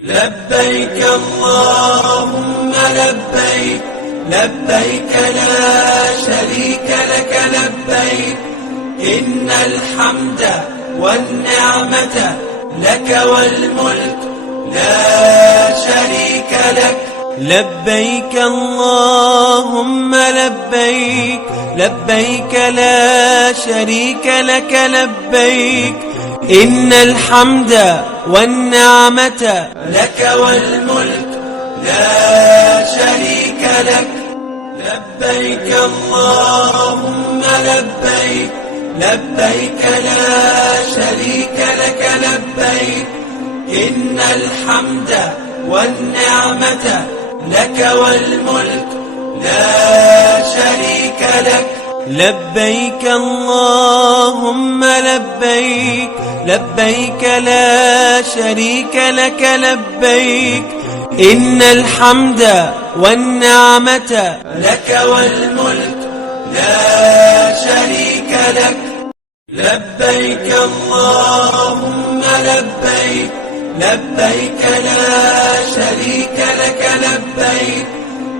لبيك اللهم لبيك، لبيك لا شريك لك لبيك، إن الحمد والنعمة لك والملك لا شريك لك. لبيك اللهم لبيك، لبيك لا شريك لك لبيك، إن الحمد والنعمة لك والملك لا شريك لك. لبيك اللهم لبيك، لبيك لا شريك لك لبيك، إن الحمد والنعمة لك والملك لا شريك لك. لبيك اللهم لبيك، لبيك لا شريك لك لبيك، إن الحمد والنعمة لك والملك لا شريك لك. لبيك اللهم لبيك، لبيك لا شريك لك لبيك،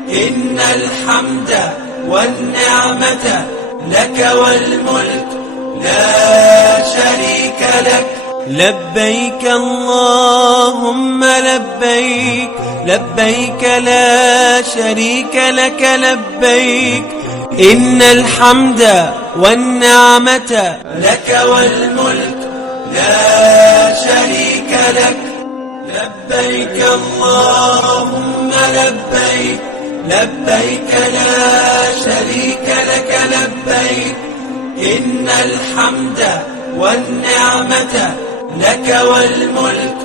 إن الحمد والنعمة لك والملك لا شريك لك. لبيك اللهم لبيك، لبيك لا شريك لك لبيك، إن الحمد والنعمة لك والملك لا شريك لك. لبيك اللهم لبيك، لبيك لا شريك لك لبيك، إن الحمد والنعمة لك والملك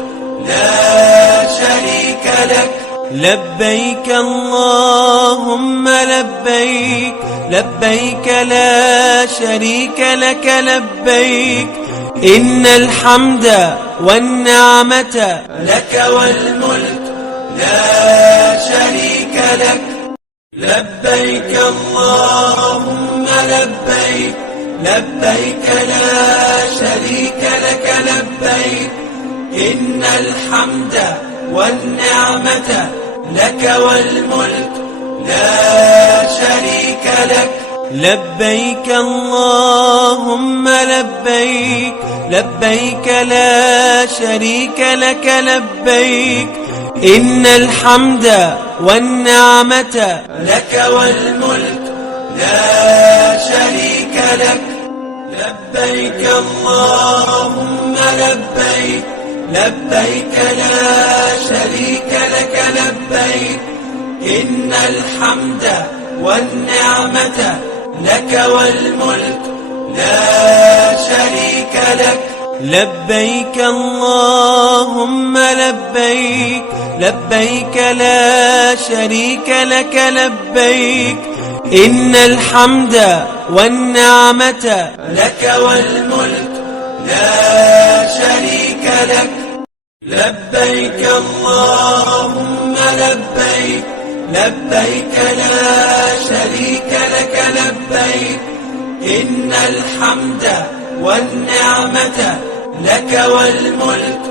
لا شريك لك. لبيك اللهم لبيك، لبيك لا شريك لك لبيك، إن الحمد والنعمة لك والملك لا شريك لك. لبيك اللهم لبيك، لبيك لا شريك لك لبيك، إن الحمد والنعمة لك والملك لا شريك لك. لبيك اللهم لبيك، لبيك لا شريك لك لبيك، إن الحمد والنعمة لك والملك لا شريك لك. لبيك اللهم لبيك، لبيك لا شريك لك لبيك، إن الحمد والنعمة لك والملك لا شريك لك. لبيك اللهم لبيك، لبيك لا شريك لك لبيك، إن الحمد والنعمة لك والملك لا شريك لك. لبيك اللهم لبيك، لبيك لا شريك لك لبيك، إن الحمد والنعمة لك والملك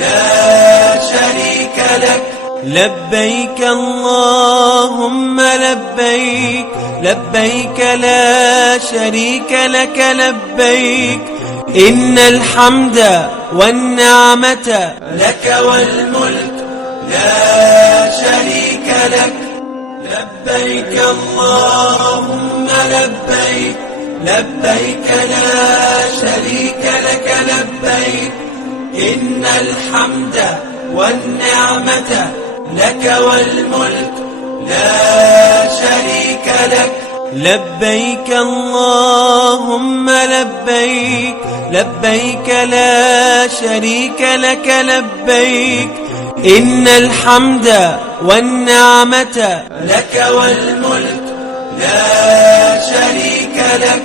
لا شريك لك. لبيك اللهم لبيك، لبيك لا شريك لك لبيك، إن الحمد والنعمة لك والملك لا شريك لك. لبيك اللهم لبيك، لبيك لا شريك لك لبيك، إن الحمد والنعمة لك والملك لا شريك لك. لبيك اللهم لبيك، لبيك لا شريك لك لبيك، إن الحمد والنعمة لك والملك لا شريك لك.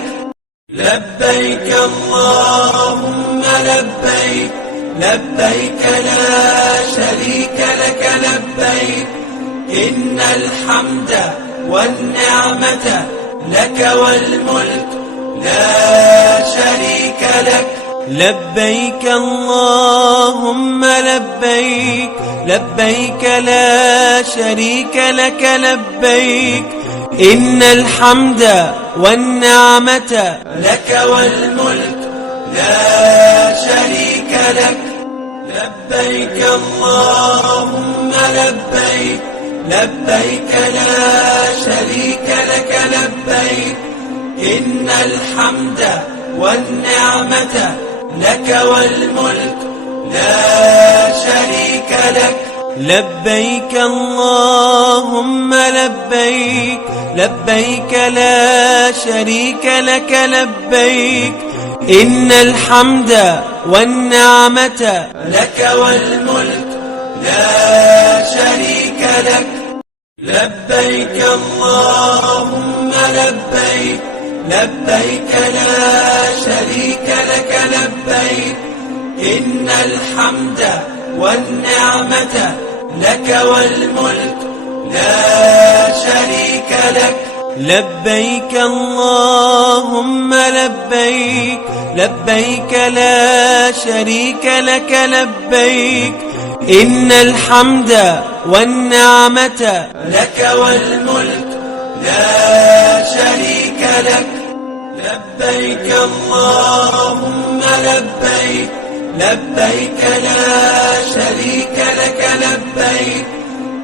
لبيك اللهم لبيك، لبيك لا شريك لك لبيك، إن الحمد والنعمة لك والملك لا شريك لك. لبيك اللهم لبيك لبيك لا شريك لك لبيك إن الحمد والنعمة لك والملك لا شريك لك لبيك اللهم لبيك لبيك لا شريك لك لبيك إن الحمد والنعمة لك والملك لا شريك لك لبيك اللهم لبيك لبيك لا شريك لك لبيك إن الحمد والنعمة لك والملك لا شريك لك لبيك اللهم لبيك لبيك لا شريك لك لبيك إن الحمد والنعمة لك والملك لا شريك لك لبيك اللهم لبيك لبيك لا شريك لك لبيك إن الحمد والنعمة لك والملك لا شريك لك لبيك اللهم لبيك لبيك لا شريك لك لبيك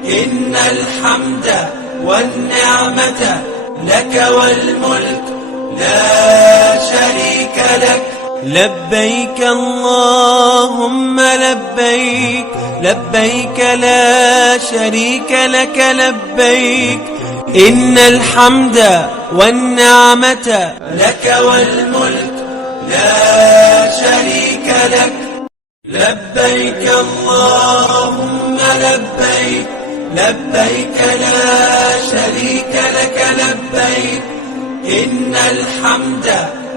إن الحمد والنعمة لك والملك لا شريك لك لبيك اللهم لبيك لبيك لا شريك لك لبيك إن الحمد والنعمة لك والملك لا شريك لك لبيك اللهم لبيك لبيك لا شريك لك لبيك إن الحمد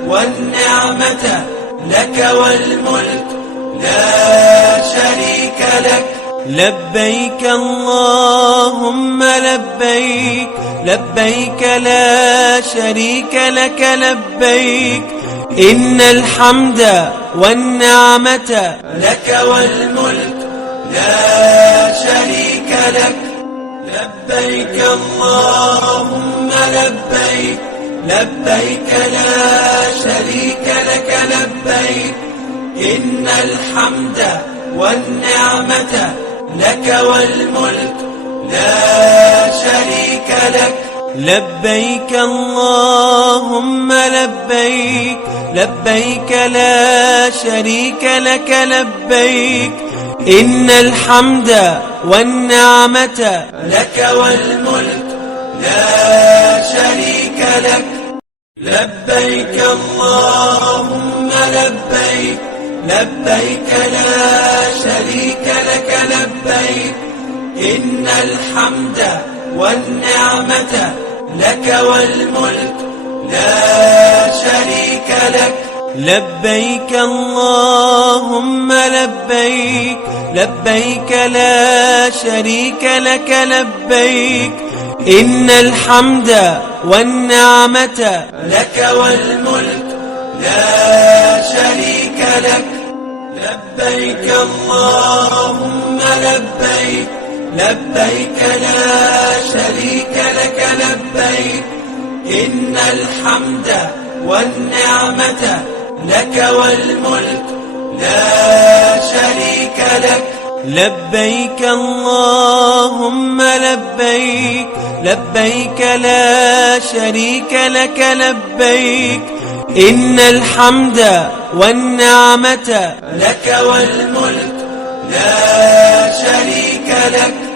والنعمة لك والملك لا شريك لك لبيك اللهم لبيك لبيك لا شريك لك لبيك إن الحمد والنعمة لك والملك لا شريك لك لبيك اللهم لبيك لبيك لا شريك لك لبيك إن الحمد والنعمة لك والملك لا شريك لك لبيك اللهم لبيك لبيك لا شريك لك لبيك إن الحمد والنعمة لك والملك لا شريك لك لبيك اللهم لبيك لبيك لا شريك لك لبيك إن الحمد والنعمة لك والملك لا شريك لك لبيك اللهم لبيك لبيك لا شريك لك لبيك إن الحمد والنعمة لك والملك لا شريك لك لبيك اللهم لبيك لبيك لا شريك لك لبيك إن الحمد والنعمة لك والملك لا شريك لك لبيك اللهم لبيك لبيك لا شريك لك لبيك إن الحمد والنعمة لك والملك لا شريك لك